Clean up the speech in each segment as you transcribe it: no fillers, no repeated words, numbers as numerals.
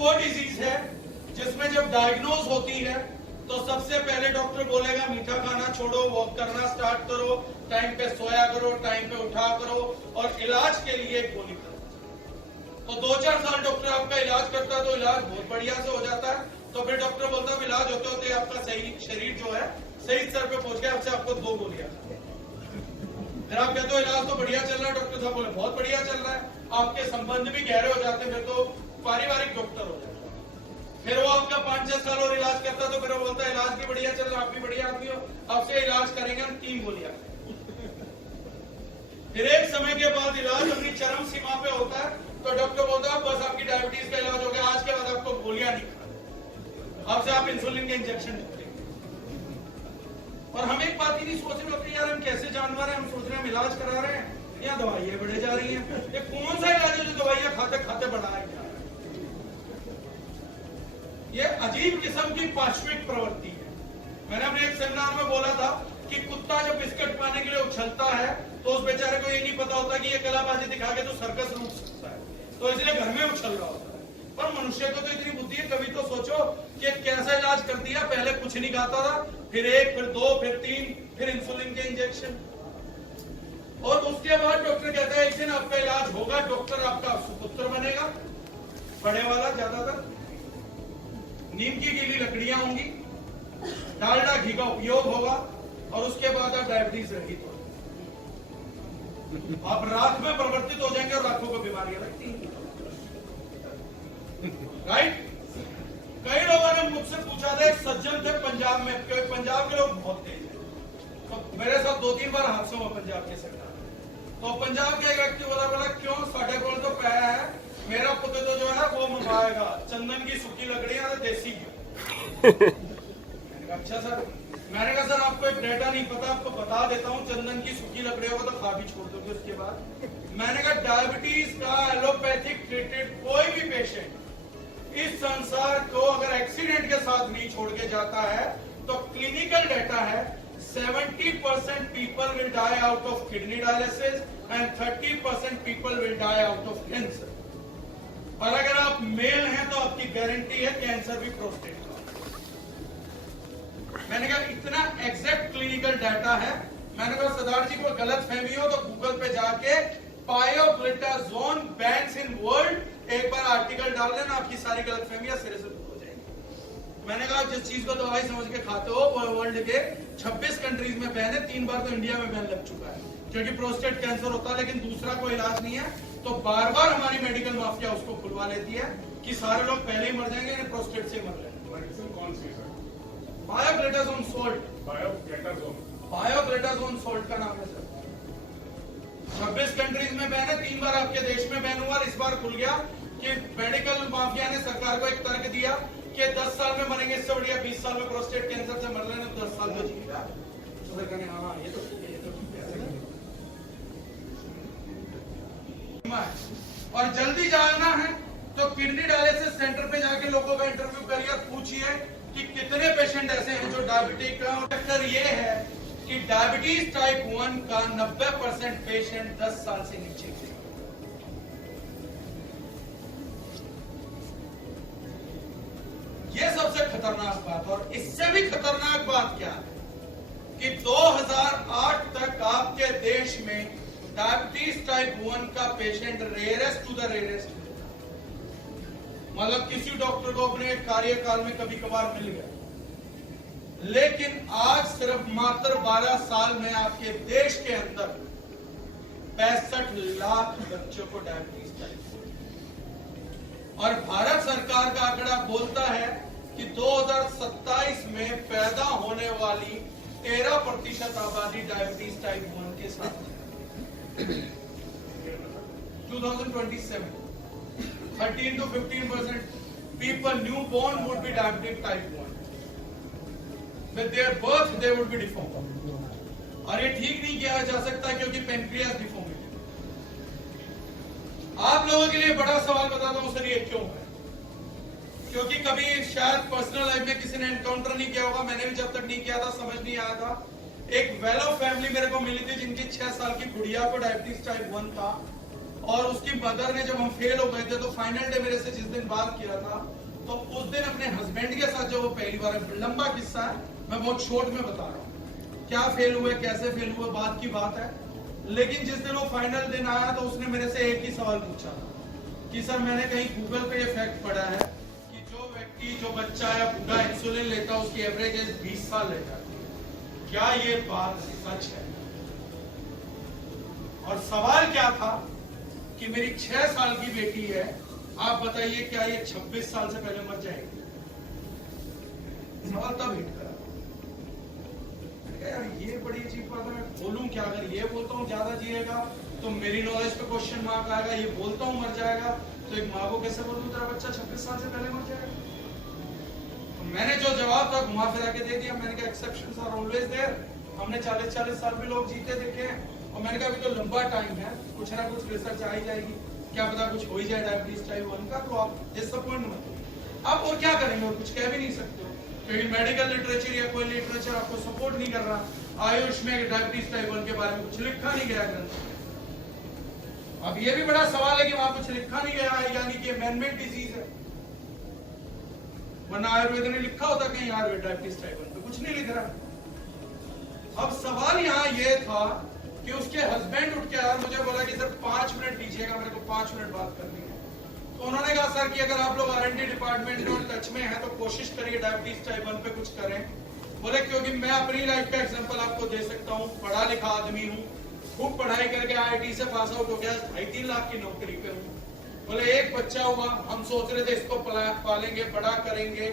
वो डिजीज है जिसमें जब डायग्नोज होती है तो सबसे पहले डॉक्टर बोलेगा मीठा खाना छोड़ो, वॉक करना स्टार्ट करो, टाइम पे सोया करो, टाइम पे उठा करो और इलाज के लिए एक गोली करो। तो 2-4 साल डॉक्टर आपका इलाज करता है तो इलाज बहुत बढ़िया से हो जाता है। तो फिर डॉक्टर बोलता है इलाज होते होते आपका सही शरीर जो है सही स्तर पे पहुंच गया, आपसे आपको 2 गोलियां। फिर आप कहते हो इलाज तो बढ़िया चल रहा है, डॉक्टर साहब बोले बहुत बढ़िया चल रहा है, आपके संबंध भी गहरे हो जाते हैं, फिर तो पारिवारिक डॉक्टर हो जाता है। फिर वो आपका 5-6 साल और इलाज करता है तो फिर वो बोलता है इलाज भी बढ़िया चल रहा है, आप भी बढ़िया आदमी हो, आपसे इलाज करेंगे हम 3 गोलियां। फिर एक समय के बाद इलाज अपनी चरम सीमा पे होता है तो डॉक्टर बोलता है बस आपकी डायबिटीज का इलाज हो गया, आज के बाद आपको गोलियां नहीं खानी, आपसे आप इंसुलिन के इंजेक्शन लेंगे। और हम एक बात ही नहीं सोच रहे होते यार हम कैसे जानवर हैं, हम सोच रहे हैं हम इलाज करा रहे हैं या दवाइयां बढ़े जा रही हैं। ये कौन सा इलाज है जो दवाइयां खाते खाते बढ़ा है? ये अजीब किस्म की पाश्विक प्रवृत्ति है। मैंने अपने एक सेमिनार में बोला था कि कुत्ता जब बिस्किट पाने के लिए उछलता है तो उस बेचारे को ये नहीं पता होता कि ये कलाबाजी दिखा के तो सर्कस लूट सकता है, तो इसलिए घर में उछल रहा होता है। पर मनुष्य को तो इतनी बुद्धि है, कभी तो सोचो कि कैसा इलाज कर दिया, पहले कुछ नहीं खाता था, फिर 1, फिर 2, फिर 3, फिर इंसुलिन के इंजेक्शन, और उसके बाद डॉक्टर कहता है एक दिन आपका इलाज होगा, डॉक्टर आपका सुपुत्र बनेगा, बड़े वाला, ज्यादातर नीम की गीली लकड़ियां होंगी, डालडा घी का उपयोग होगा और उसके बाद आप डायबिटीज रहित हो, आप रात में परिवर्तित हो जाएंगे और लाखों को बीमारियां लगती हैं। राइट? कई लोगों ने मुझसे पूछा था, एक सज्जन थे पंजाब में, पंजाब के लोग बहुत तेज हैं, तो मेरे साथ 2-3 बार हादसा हुआ पंजाब के सरकार। तो पंजाब के एक व्यक्ति बोला क्यों साढ़े को तो पैसा है, मेरा पुत्र तो जो है वो मंगवाएगा चंदन की सूखी लकड़ियां देसी घी। अच्छा सर, मैंने कहा सर आपको एक डेटा नहीं पता, आपको बता देता हूँ, चंदन की सूखी लकड़ियों को तो खा भी छोड़ दोगे उसके बाद। मैंने कहा डायबिटीज का एलोपैथिक ट्रीटेड कोई भी पेशेंट इस संसार को अगर एक्सीडेंट के साथ नहीं छोड़ के जाता है तो क्लिनिकल डेटा है 70% people will die out of kidney dialysis and 30% people will die out of cancer। और अगर आप मेल हैं तो आपकी गारंटी है कैंसर भी प्रोस्टेट का। मैंने कहा इतना एग्जैक्ट क्लिनिकल डाटा है। मैंने कहा सरदार जी को गलत फहमी हो तो गूगल पे जाके पायोग्लिटाजोन बैंस इन वर्ल्ड एक बार आर्टिकल डाल लेना, आपकी सारी गलत फहमियां सिरे से दूर हो जाएंगी। मैंने कहा जिस चीज को दवाई समझ के खाते हो वो वर्ल्ड के 26 कंट्रीज में बैन है, 3 बार तो इंडिया में बैन लग चुका है क्योंकि प्रोस्टेट कैंसर होता है लेकिन दूसरा कोई इलाज नहीं है, तो बार बार हमारी मेडिकल माफिया उसको खुलवा लेती है कि सारे लोग पहले ही मर जाएंगे, इन्हें प्रोस्टेट से मर जाएंगे। मेडिसिन कौन सी sir? Pioglitazone salt, pioglitazone salt का नाम है सर। 26 कंट्रीज में बैन है, 3 बार आपके देश में बैन हुआ, इस बार खुल गया कि मेडिकल माफिया ने सरकार को एक तर्क दिया कि 10 साल में मरेंगे, इससे बढ़िया 20 साल में प्रोस्टेट कैंसर से मर लेने, 10 साल में जिएगा। तो कहने हाँ ये तो ठीक है, ये तो ठीक है। और जल्दी जानना है तो किडनी डायलिसिस सेंटर पे जाके लोगों का इंटरव्यू करिए, पूछिए कि कितने पेशेंट ऐसे हैं जो डायबिटिक हैं। और ये है कि डायबिटीज टाइप 1 का 90% पेशेंट 10 साल से नीचे के। ये सबसे खतरनाक बात, और इससे भी खतरनाक बात क्या है कि 2008 तक आपके देश में डायबिटीज टाइप 1 का patient rarest to the rarest, मतलब किसी डॉक्टर को अपने कार्यकाल में कभी कभार मिल गया, लेकिन आज सिर्फ मात्र 12 साल में आपके देश के अंदर 65 लाख बच्चों को डायबिटीज टाइप 1, और भारत सरकार का आंकड़ा बोलता है कि 2027 में पैदा होने वाली 13% आबादी डायबिटीज टाइप 1 के साथ 2027 13 to 15% people newborn would be diabetic type 1. With their birth they would be deformed. और ये ठीक नहीं किया जा सकता क्योंकि पेनक्रियास डिफॉर्मिटी। आप लोगों के लिए बड़ा सवाल बताता हूं सर, ये क्यों है? क्योंकि कभी शायद पर्सनल लाइफ में किसी ने एनकाउंटर नहीं किया होगा, मैंने भी जब तक नहीं किया था समझ नहीं आया था। एक वेल ऑफ फैमिली मेरे को मिली थी जिनकी 6 साल की गुड़िया को डायबिटीज टाइप 1 था, और उसकी मदर ने, जब हम फेल हो गए थे तो फाइनल डे मेरे से जिस दिन बात किया था, तो उस दिन अपने हस्बैंड के साथ जब वो पहली बार, लंबा किस्सा है, मैं बहुत शॉर्ट में बता रहा हूँ क्या फेल हुए, कैसे फेल हुए, बात की बात है। लेकिन जिस दिन वो फाइनल दिन आया तो उसने मेरे से एक ही सवाल पूछा कि सर मैंने कहीं गूगल पे ये फैक्ट पढ़ा है कि जो व्यक्ति, जो बच्चा या बूढ़ा इंसुलिन लेता है उसकी एवरेज एज 20 साल रह जाती है, क्या ये बात सच है? और सवाल क्या था कि मेरी 6 साल की बेटी है, आप बताइए क्या ये 26 साल से पहले मर जाएगी? सवाल तब हिट करा यार, ये बड़ी अजीब बात है। मैं बोलूं क्या? अगर ये बोलता हूँ ज्यादा जिएगा तो मेरी नॉलेज पे क्वेश्चन मार्क आएगा, ये बोलता हूँ मर जाएगा तो एक माँ को कैसे बोलूं तेरा बच्चा 26 साल से पहले मर जाएगा? तो मैंने जो जवाब था घुमा फिरा के दे दिया। मैंने कहा एक्सेप्शंस आर ऑलवेज देयर, हमने 40-40 साल भी लोग जीते देखे हैं। और मैंने कहा अभी तो लंबा टाइम है, कुछ ना कुछ रिसर्च आ ही जाएगी, क्या पता कुछ हो ही जाए डायबिटीज टाइप 1 का, तो आप डिसअपॉइंट मत हो। आप और क्या करेंगे, और कुछ कह भी नहीं सकते हो क्योंकि मेडिकल लिटरेचर या कोई लिटरेचर आपको सपोर्ट नहीं कर रहा। आयुष में डायबिटीज टाइप 1 के बारे में कुछ लिखा नहीं गया ग्रंथ में। अब ये भी बड़ा सवाल है कि वहां कुछ लिखा नहीं गया है, यानी कि मैनमेड डिजीज है, वरना आयुर्वेद ने लिखा होता कहीं आयुर्वेद डायबिटीज टाइप 1 पे, कुछ नहीं लिख रहा। अब सवाल यहाँ ये था कि उसके हस्बैंड उठ के आया, मुझे बोला कि सर 5 मिनट दीजिएगा, मेरे को 5 मिनट बात करनी है। तो उन्होंने कहा सर कि अगर आप लोग R&D डिपार्टमेंट में टच में हैं तो कोशिश करिए डायबिटीज टाइप 1 पे कुछ करें। बोले क्योंकि मैं अपनी लाइफ का एग्जांपल आपको दे सकता हूँ, पढ़ा लिखा आदमी हूँ, खूब पढ़ाई करके IIT से पास आउट हो गया, 2.5-3 लाख की नौकरी पे हूँ। बोले एक बच्चा हुआ, हम सोच रहे थे इसको पालेंगे, बड़ा करेंगे,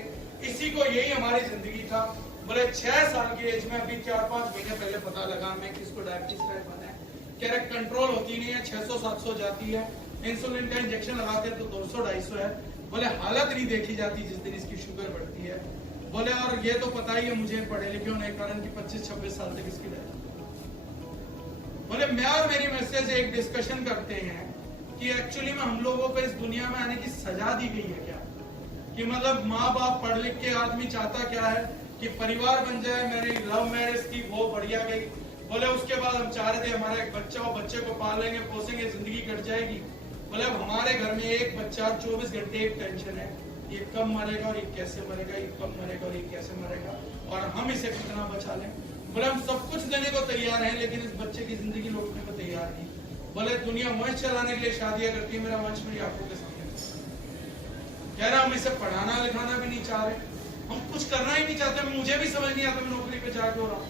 इसी को, यही हमारी जिंदगी था। बोले 6 साल की एज में, अभी 4-5 महीने पहले पता लगा मैं कि इसको डायबिटीज टाइप 1 है। कह रहे कंट्रोल होती नहीं है, 600-700 जाती है, इंसुलिन का इंजेक्शन लगाते हैं तो 200-250 है। बोले हालत नहीं देखी जाती जिस दिन इसकी शुगर बढ़ती है। बोले और ये तो पता ही है मुझे पढ़े लिखे होने के कारण कि 25-26 साल तक इसकी डेथ। बोले मैं और मेरी मिसेज एक डिस्कशन करते हैं कि एक्चुअली में हम लोगों को इस दुनिया में आने की सजा दी गई है क्या? कि मतलब माँ बाप पढ़ लिख के आदमी चाहता क्या है कि परिवार बन जाए। मेरी लव मैरिज थी, वो बढ़िया गई। बोले उसके बाद हम चाह रहे थे हमारा एक बच्चा हो, बच्चे को पालेंगे पोसेंगे, जिंदगी कट जाएगी। बोले अब हमारे घर में एक बच्चा, 24 घंटे एक टेंशन है, ये कब मरेगा और ये कैसे मरेगा, ये कब मरेगा और ये कैसे मरेगा, और हम इसे कितना बचा लें। बोले हम सब कुछ देने को तैयार हैं लेकिन इस बच्चे की जिंदगी लौटने को तैयार नहीं। बोले दुनिया वंश चलाने के लिए शादियां करती है, मेरा वंश मेरी आंखों के सामने कह रहा हम इसे पढ़ाना लिखाना भी नहीं चाह रहे, हम कुछ करना ही नहीं चाहते, मुझे भी समझ नहीं आता मैं नौकरी पे जाके हो रहा हूँ।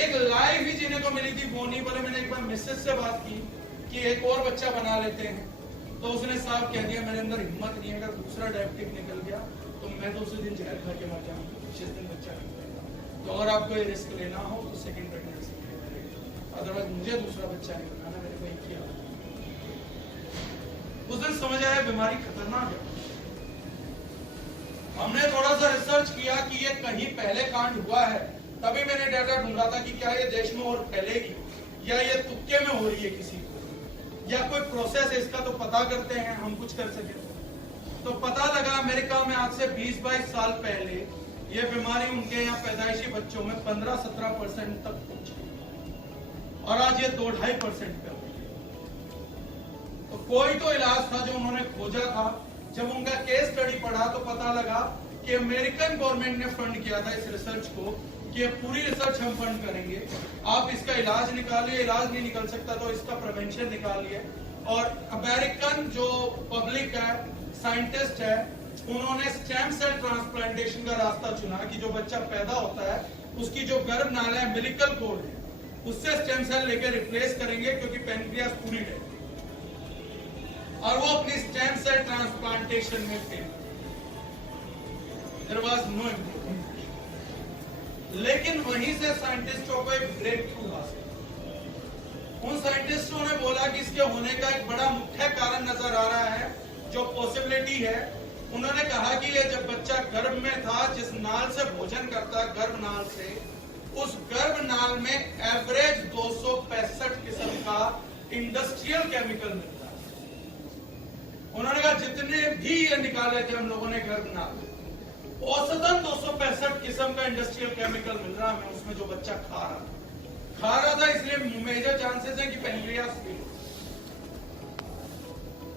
एक लाइफ ही जीने को मिली थी वो नहीं। बोले मैंने एक बार मिसेज से बात की कि एक और बच्चा बना लेते हैं, तो उसने साफ कह दिया मेरे अंदर हिम्मत नहीं है, अगर दूसरा डायबिटिक निकल गया तो मैं तो उसी दिन जहर खा के मर जाऊंगा, जिस दिन बच्चा निकलेगा। तो अगर आपको ये रिस्क लेना हो तो सेकंड प्रेगनेंसी लेना, अदरवाइज मुझे दूसरा बच्चा नहीं बनाना, मेरे को एक किया। उस दिन समझ आया बीमारी खतरनाक है। हमने थोड़ा सा रिसर्च किया कि ये कहीं पहले कांड हुआ है, तभी मैंने डाटा ढूंढा था कि क्या ये देश में और फैलेगी या ये तुक्के में हो रही है किसी को, या कोई प्रोसेस है इसका, तो पता करते हैं हम कुछ कर सके। तो पता लगा अमेरिका में आज से 20-22 साल पहले ये बीमारी उनके यहाँ पैदाइशी बच्चों में 15-17% तक पहुंची और आज ये 2-2.5% पे हो गई। तो कोई तो इलाज था जो उन्होंने खोजा था। जब उनका केस स्टडी पढ़ा तो पता लगा कि अमेरिकन गवर्नमेंट ने फंड किया था इस रिसर्च को कि पूरी रिसर्च हम फंड करेंगे, आप इसका इलाज निकालिए, इलाज नहीं निकल सकता तो इसका प्रिवेंशन निकालिए। और अमेरिकन जो पब्लिक है, साइंटिस्ट है, उन्होंने स्टेम सेल ट्रांसप्लांटेशन का रास्ता चुना कि जो बच्चा पैदा होता है उसकी जो गर्भ नाला है, अम्बिलिकल कॉर्ड है, उससे स्टेम सेल लेकर रिप्लेस करेंगे क्योंकि पेनक्रियास पूरी रहती है। और वो अपनी स्टेम सेल ट्रांसप्लांटेशन में fail, there was no improvement. लेकिन वहीं से साइंटिस्टों को एक ब्रेक थ्रू हासिल। उन साइंटिस्टों ने बोला कि इसके होने का एक बड़ा मुख्य कारण नजर आ रहा है, जो पॉसिबिलिटी है। उन्होंने कहा कि ये जब बच्चा गर्भ में था, जिस नाल से भोजन करता, गर्भ नाल से, उस गर्भ नाल में एवरेज 265 किस्म का इंडस्ट्रियल केमिकल मिलता है। उन्होंने कहा जितने भी ये निकाले थे हम लोगों ने गर्भ नाल, औसतन 265 किस्म का इंडस्ट्रियल केमिकल मिल रहा है उसमें जो बच्चा खा रहा था, इसलिए मेजर चांसेस है कि पेनक्रियास फेल।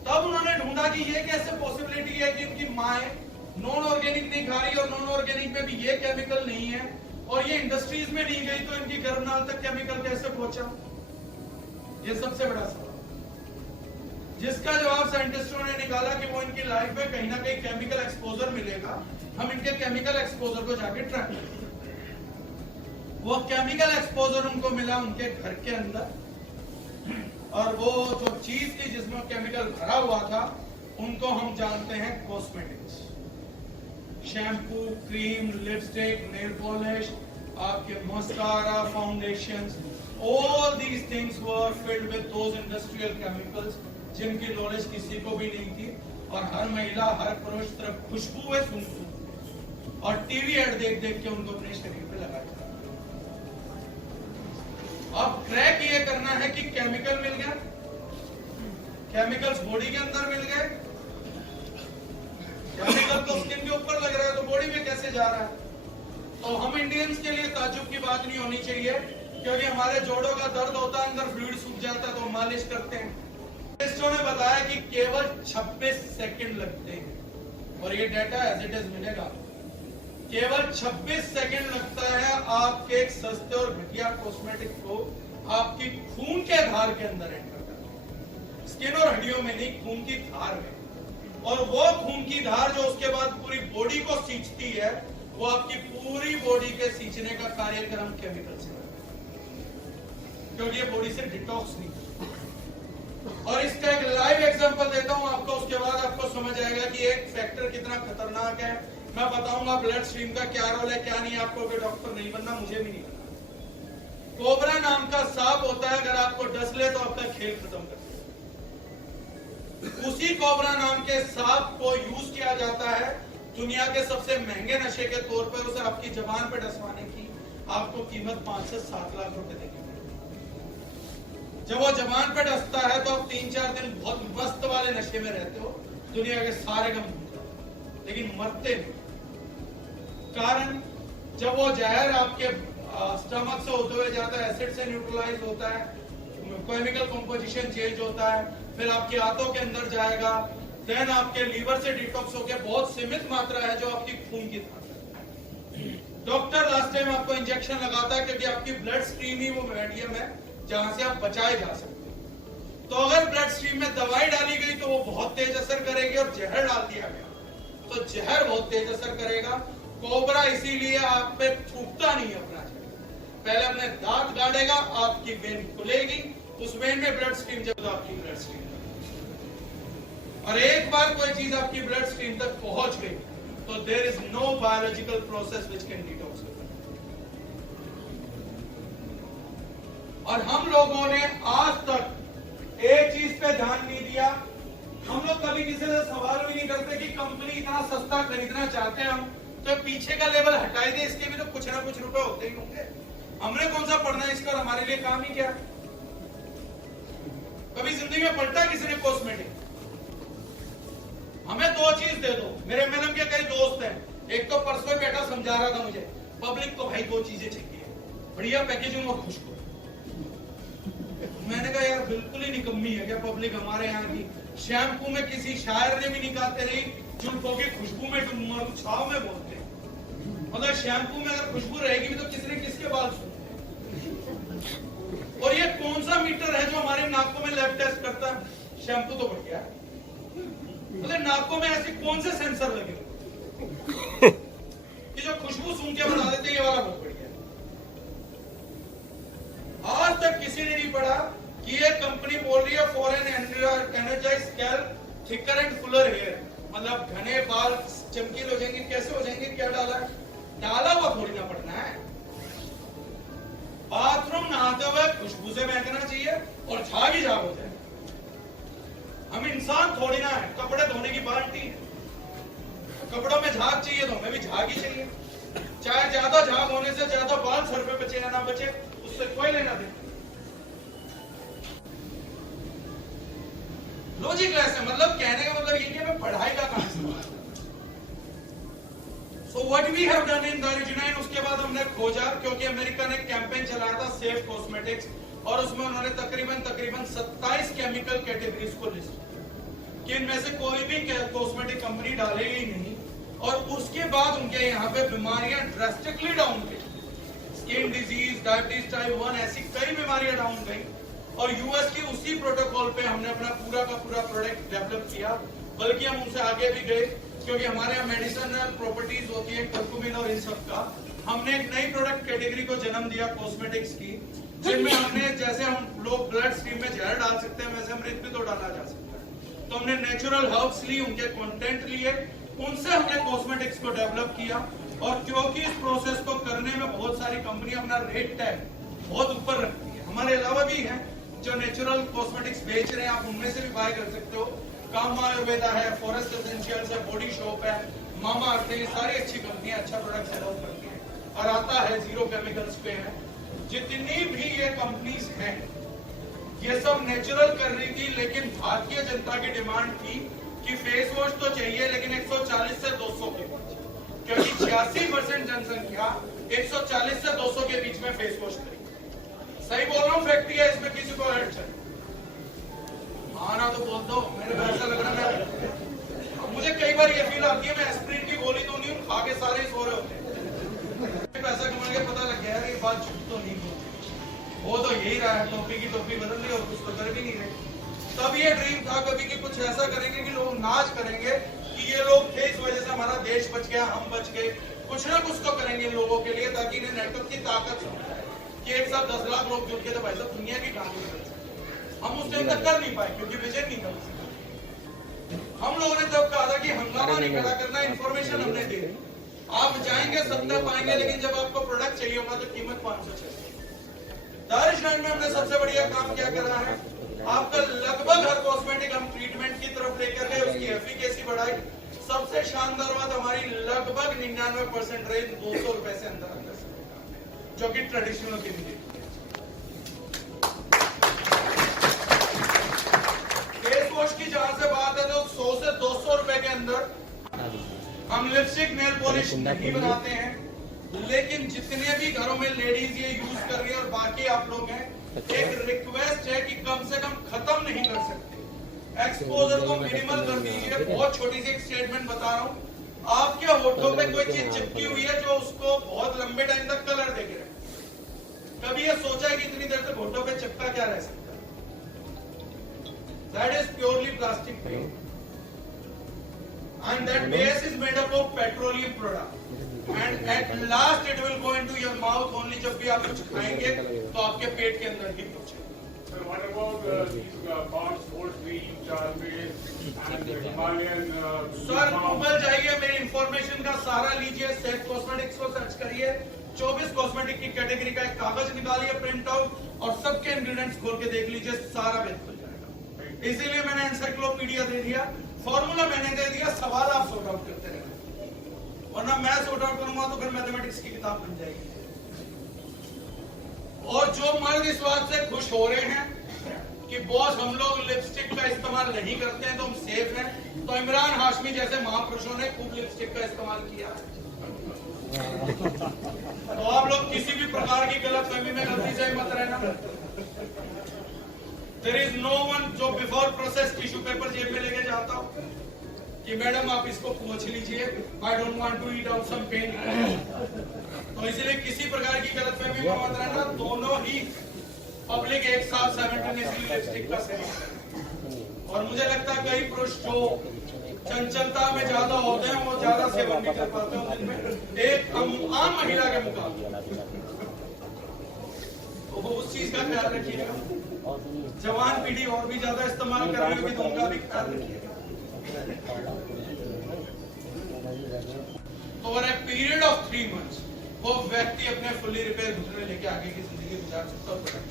तब उन्होंने ढूंढा कि ये कैसे पॉसिबिलिटी है कि उनकी माए नॉन ऑर्गेनिक नहीं खा रही और नॉन ऑर्गेनिक में भी ये केमिकल नहीं है और ये इंडस्ट्रीज में नहीं गई तो इनकी गर्भनाल तक केमिकल कैसे पहुंचा? ये सबसे बड़ा सवाल, जिसका जवाब साइंटिस्टों ने निकाला कि वो इनकी लाइफ में कहीं ना कहीं केमिकल एक्सपोजर मिलेगा, हम इनके केमिकल एक्सपोजर को जाके ट्रैक करेंगे। वो केमिकल एक्सपोजर उनको मिला उनके घर के अंदर और वो जो चीज थी जिसमें केमिकल भरा हुआ था उनको हम जानते हैं cosmetics, shampoo, cream, lipstick, nail polish, आपके mascara, foundations, all these things were filled with those industrial chemicals जिनकी नॉलेज किसी को भी नहीं थी और हर महिला, हर पुरुष तरफ खुशबू है सुन और टीवी एड देख देख के उनको अपने शरीर पे लगाया। अब क्रैक ये करना है कि केमिकल मिल गया, केमिकल्स बॉडी के अंदर मिल गए, केमिकल तो स्किन के ऊपर लग रहा है तो बॉडी में कैसे जा रहा है? तो हम इंडियंस के लिए ताज्जुब की बात नहीं होनी चाहिए क्योंकि हमारे जोड़ों का दर्द होता है, अंदर फ्लूइड सूख जाता है तो मालिश करते हैं। साइंटिस्टों ने बताया कि केवल 26 सेकंड लगते हैं और ये डाटा एज इट इज मिलेगा। केवल 26 सेकंड लगता है आपके एक सस्ते और घटिया कॉस्मेटिक को आपकी खून के धार के अंदर एंटर करना, स्किन और हड्डियों में नहीं, खून की धार में। और वो खून की धार जो उसके बाद पूरी बॉडी को सींचती है वो आपकी पूरी बॉडी के सींचने का कार्यक्रम केमिकल से, क्योंकि ये बॉडी से डिटॉक्स नहीं। और इसका एक लाइव एग्जांपल देता हूं आपको, उसके बाद आपको समझ आएगा कि एक फैक्टर कितना खतरनाक है। मैं बताऊंगा ब्लड स्ट्रीम का क्या रोल है क्या नहीं। आपको भी डॉक्टर नहीं बनना, मुझे भी नहीं बनना। कोबरा नाम का सांप होता है, अगर आपको डस ले तो आपका खेल खत्म कर देगा। उसी कोबरा नाम के सांप को यूज किया जाता है दुनिया के सबसे महंगे नशे के तौर पर। उसे आपकी जबान पर डसवाने की आपको कीमत 5 से 7 लाख रुपए देगी। जब वो जबान पे डसता है तो आप 3-4 दिन बहुत मस्त वाले नशे में रहते हो, दुनिया के सारे गम भूल जाओ, लेकिन मरते नहीं। कारण जब वो जहर आपके स्टमक से होते हुए जाता है, एसिड से न्यूट्रलाइज होता है, केमिकल कंपोजिशन चेंज होता है, फिर आपके हाथों के अंदर जाएगा, देन आपके लीवर से डिटॉक्स होकर बहुत सीमित मात्रा है जो आपकी खून की धार। डॉक्टर लास्ट टाइम आपको इंजेक्शन लगाता है क्योंकि आपकी ब्लड स्ट्रीम ही वो मीडियम है जहां से आप बचाए जा सकते हैं। तो अगर ब्लड स्ट्रीम में दवाई डाली गई तो वो बहुत तेज असर करेगी और जहर डाल दिया गया तो जहर बहुत तेज असर करेगा। कोबरा इसीलिए आप पे थूकता नहीं है अपना जहर, पहले अपने दांत गाड़ेगा, आपकी वेन खुलेगी, उस वेन में ब्लड स्ट्रीम जब आपकी ब्लड स्ट्रीम और एक बार कोई चीज आपकी ब्लड स्ट्रीम तक पहुंच गई तो there is no biological process which can detox. और हम लोगों ने आज तक एक चीज पे ध्यान नहीं दिया। हम लोग कभी किसी से सवाल भी नहीं करते कि कंपनी इतना सस्ता खरीदना चाहते हैं हम तो पीछे का लेवल हटाई दे, इसके भी तो कुछ ना कुछ रुपए होते ही होंगे। हमने कौन सा पढ़ना है इसका, हमारे लिए काम ही क्या? कभी जिंदगी में पढ़ता किसी ने कॉस्मेटिक? हमें 2 चीज दे दो। मेरे एमएलएम के कई दोस्त हैं, एक तो परसों बेटा समझा रहा था मुझे, पब्लिक को भाई 2 चीजें चाहिए, बढ़िया पैकेजिंग और खुशबू। मैंने कहा यार बिल्कुल ही निकम्मी है क्या पब्लिक हमारे यहाँ की? शैम्पू में किसी शायर ने भी निकालते नहीं, जुल्फों की खुशबू में छाव में बोलते हैं। मतलब शैम्पू में अगर खुशबू रहेगी भी तो किसने किसके बाल सुनते? और ये कौन सा मीटर है जो हमारे नाकों में लैब टेस्ट करता है? शैम्पू तो बढ़िया है, मतलब नाकों में ऐसे कौन से सेंसर लगे कि जो खुशबू सूंघ के बता देते ये वाला बहुत बढ़िया। आज तक किसी ने नहीं पढ़ा कि ये कंपनी बोल रही है for an energised scalp thicker and fuller hair, मतलब घने बाल चमकीले हो जाएंगे। कैसे हो जाएंगे? क्या डाला है? डाला हुआ थोड़ी ना पड़ना है। बाथरूम नहाते हुए खुशबू से महकना चाहिए और झाग ही झाग हो जाए। हम इंसान थोड़ी ना है, कपड़े धोने की बाल्टी है, कपड़ों में झाग चाहिए तो हमें भी झाग ही चाहिए। चाहे ज्यादा झाग होने से ज्यादा बाल सर पे बचे या ना बचे उससे कोई लेना देना। लॉजिक ऐसे, मतलब कहने का मतलब ये कि हमें पढ़ाई का काम है। So what we have done in दारूजिनाइन, उसके बाद हमने खोजा, क्योंकि अमेरिका ने कैंपेन चलाया था सेफ कॉस्मेटिक्स और उसमें उन्होंने तकरीबन 27 केमिकल कैटेगरीज को लिस्ट किया। कि इनमें से कोई भी कॉस्मेटिक कंपनी डालेगी नहीं, और उसके बाद उनके यहाँ पे बीमारियां ड्रास्टिकली डाउन गई। स्किन डिजीज, डायबिटीज टाइप 1, ऐसी कई बीमारियां डाउन गई। और यूएस के उसी प्रोटोकॉल पे हमने अपना पूरा का पूरा प्रोडक्ट डेवलप किया, बल्कि हम उनसे आगे भी गए, क्योंकि हमारे यहाँ मेडिसिनल प्रॉपर्टीज होती है कर्कुमिन और इन सब का। हमने एक नई प्रोडक्ट कैटेगरी को जन्म दिया कॉस्मेटिक्स की, जिनमें हमने, जैसे हम लोग ब्लड स्ट्रीम में जहर डाल सकते हैं, वैसे अमृत भी तो डाला जा सकता है। तो हमने नेचुरल हर्ब्स ली, उनके कंटेंट लिए, उनसे हमने कॉस्मेटिक्स को डेवलप किया। और क्योंकि इस प्रोसेस को करने में बहुत सारी कंपनियां अपना रेट टैग बहुत ऊपर रखती है, हमारे अलावा भी हैं जो नेचुरल कॉस्मेटिक्स बेच रहे हैं, आप उनमें से भी बाय कर सकते हो। कामा आयुर्वेदा है, फॉरेस्ट एसेंशियल्स है, बॉडी शॉप है, मामा अर्थ है, ये सारी अच्छी कंपनियां अच्छा प्रोडक्ट सेल आउट करती हैं। और आता है जीरो केमिकल्स पे है। जितनी भी ये कंपनीज हैं, ये सब नेचुरल कर रही थी, लेकिन भारतीय जनता की डिमांड थी कि फेस वॉश तो चाहिए, लेकिन 140 से 200 के बीच, क्योंकि 86% जनसंख्या 140 से 200 के बीच में फेस वॉश करेगी। सही बोल रहा हूँ, फैक्ट्री है, इसमें किसी को हर्ट है? आना तो बोल दो, मेरे को ऐसा लग रहा है। मुझे कई बार ये फील आती है मैं एस्प्रिन की गोली तो नहीं हूँ, खा के सारे सो रहे होते हैं। पैसा कमा के पता लग गया ये बात झूठ तो नहीं बोलती, वो तो यही रहा है, टोपी की टोपी बदल ली और कुछ तो कर भी नहीं रहे। तब ये ड्रीम था कभी कि कुछ ऐसा करेंगे कि लोग नाच करेंगे कि ये लोग थे, इस वजह से हमारा देश बच गया, हम बच गए। कुछ ना कुछ तो करेंगे लोगों के लिए, ताकि इन्हें नेटवर्क की ताकत समझाए कि एक साथ 10 लाख लोग जुड़ के तो भाई साहब दुनिया की कहानी बदल सकते। हम उस टाइम तक कर नहीं पाए, क्योंकि विजन नहीं था। हम लोगों ने तब कहा था कि हंगामा नहीं खड़ा करना, इन्फॉर्मेशन हमने दी। आप जाएंगे, सत्ता पाएंगे, लेकिन जब आपको प्रोडक्ट चाहिए होगा तो कीमत 500-600। दारिशगंज में हमने सबसे बढ़िया काम क्या करा है, आपका लगभग हर कॉस्मेटिक हम ट्रीटमेंट की तरफ लेकर गए, उसकी एफिकेसी बढ़ाई। सबसे शानदार बात, हमारी लगभग 99% रेंज 200 रुपए से अंदर अंदर से, जो कि ट्रेडिशनल की भी। फेस वॉश की जहां से बात है, तो 100 से 200 रुपए के अंदर हम लिपस्टिक, नेल पॉलिश नहीं बनाते हैं। लेकिन जितने भी घरों में लेडीज ये यूज कर रही है और बाकी आप लोग हैं, एक रिक्वेस्ट है कि कम से कम खत्म नहीं कर सकते, एक्सपोजर को मिनिमल कर दीजिए। बहुत छोटी सी एक स्टेटमेंट बता रहा हूँ, आपके होठों पे कोई चीज चिपकी हुई है जो उसको बहुत लंबे टाइम तक कलर देके रहे, कभी ये सोचा है कि इतनी देर तक होठों पे चिपका क्या रह सकता है? That is purely plastic paint, and that base is made up of petroleum product, and at last it will go into your mouth only जब भी आप कुछ खाएंगे तो आपके पेट के अंदर ही पहुंचेगा। So what about these parts, old cream, charcoal, and Himalayan? Sir Google जाइए, मेरी इंफॉर्मेशन का सहारा लीजिए, सेफ कॉस्मेटिक्स को सर्च करिए, 24 कॉस्मेटिक की कैटेगरी का एक कागज निकालिए प्रिंट आउट, और सबके इंग्रेडिएंट्स खोल के देख लीजिए, सारा बेच हो जाएगा। इसीलिए मैंने एनसाइक्लोपीडिया दे दिया, फॉर्मूला मैंने दे दिया, सवाल आप सॉर्ट आउट करते रहना, वरना मैं सॉर्ट आउट करूंगा तो फिर मैथमेटिक्स की किताब बन जाएगी। और जो मर्द इस बात से खुश हो रहे हैं कि बॉस हम लोग लिपस्टिक का इस्तेमाल नहीं करते हैं तो हम सेफ हैं, तो इमरान हाशमी जैसे महापुरुषों ने खूब लिपस्टिक का इस्तेमाल किया है। तो आप लोग किसी भी प्रकार की गलतफहमी में गलती से मत रहना। There is no one जो बिफोर प्रोसेस टिश्यू पेपर जेब में लेके जाता हो कि मैडम आप इसको पोंछ लीजिए, I don't want to eat out some pain। तो इसलिए किसी प्रकार की गलतफहमी में मत रहना। दोनों ही पब्लिक एक साथ साइमल्टेनियसली लिपस्टिक का सेवन करें, और मुझे लगता है कई पुरुष जो चंचलता में ज्यादा होते हैं वो ज्यादा सेवन नहीं कर पाते हैं दिन में एक आम महिला के मुकाबले, तो वो उस चीज का ख्याल रखिएगा। जवान पीढ़ी और भी ज्यादा इस्तेमाल कर रही होगी तो उनका भी ख्याल रखिएगा। Over a period of 3 months वो व्यक्ति अपने फुल्ली रिपेयर घुटने लेके आगे की जिंदगी गुजार सकता है।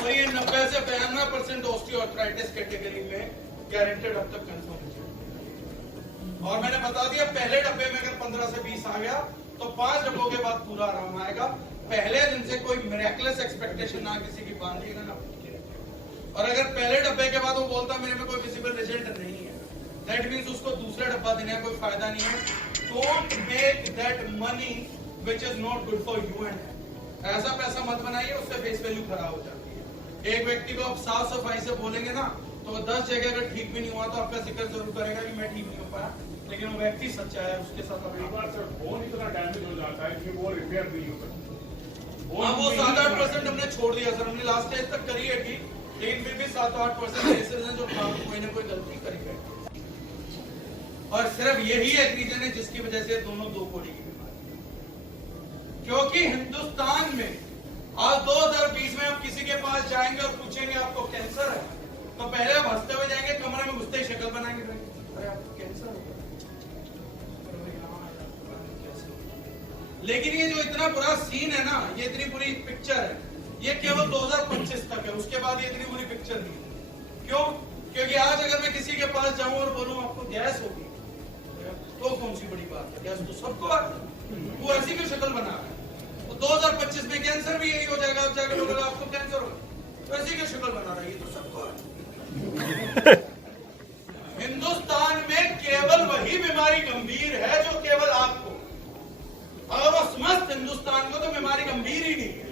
और ये 90 से 92% ऑस्टियोआर्थराइटिस कैटेगरी में गारंटेड अब तक कंफर्म है। और मैंने बता दिया, पहले डब्बे में अगर 15 से 20 आ गया तो 5 डब्बों के बाद पूरा आराम आएगा। पहले दिन से कोई मिरेकलस एक्सपेक्टेशन ना किसी की बांधिएगा ना। और अगर पहले डब्बे के बाद वो बोलता मेरे में कोई विजिबल रिजल्ट नहीं है, दैट मींस उसको दूसरा डब्बा देने का कोई फायदा नहीं है। Don't make that money which is not good for you and. ऐसा पैसा मत बनाइए, उससे फेस वैल्यू खराब हो जाती है। एक व्यक्ति को आप साफ सफाई से बोलेंगे ना तो वो 10 जगह अगर ठीक भी नहीं हुआ तो आपका जिक्र जरूर करेगा कि मैं ठीक नहीं हो पाया, लेकिन वो व्यक्ति सच्चा है, उसके साथ एक बार सर फोन इतना डैमेज हो जाता है कि वो रिपेयर नहीं हो सकता। हाँ, वो 7-8% हमने छोड़ दिया सर, हमने लास्ट स्टेज तक करी है ठीक, लेकिन फिर भी 7-8% केसेस हैं जो कोई ना कोई गलती करी है। और सिर्फ यही एक रीजन है जिसकी वजह से दोनों दो कोड़ी की बीमारी, क्योंकि हिंदुस्तान में आज 2020 में आप किसी के पास जाएंगे और पूछेंगे आपको कैंसर है, तो पहले आप हंसते हुए जाएंगे, कमरे में घुसते ही शक्ल बनाएंगे, अरे आपको कैंसर है। लेकिन ये जो इतना बुरा सीन है ना, ये इतनी बुरी पिक्चर है, ये केवल 2025 तक है, उसके बाद ये इतनी बुरी पिक्चर नहीं है। क्यों? क्योंकि आज अगर मैं किसी के पास जाऊं और बोलूं आपको गैस होगी, तो कौन सी बड़ी बात है, गैस तो सबको आती है, वो ऐसी क्यों शक्ल बना रहा है। तो 2025 में कैंसर भी यही हो जाएगा, आप जाकर बोलेगा आपको कैंसर होगा, तो ऐसी क्यों शक्ल बना रहा है, ये तो सबको आती है। हिंदुस्तान में केवल वही बीमारी गंभीर है जो केवल आपको, अगर वो समस्त हिंदुस्तान को तो बीमारी गंभीर ही नहीं है।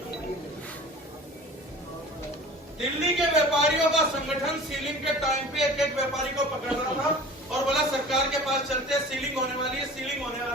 दिल्ली के व्यापारियों का संगठन सीलिंग के टाइम पे एक एक व्यापारी को पकड़ रहा था और बोला सरकार के पास चलते हैं, सीलिंग होने वाली है, सीलिंग होने वाली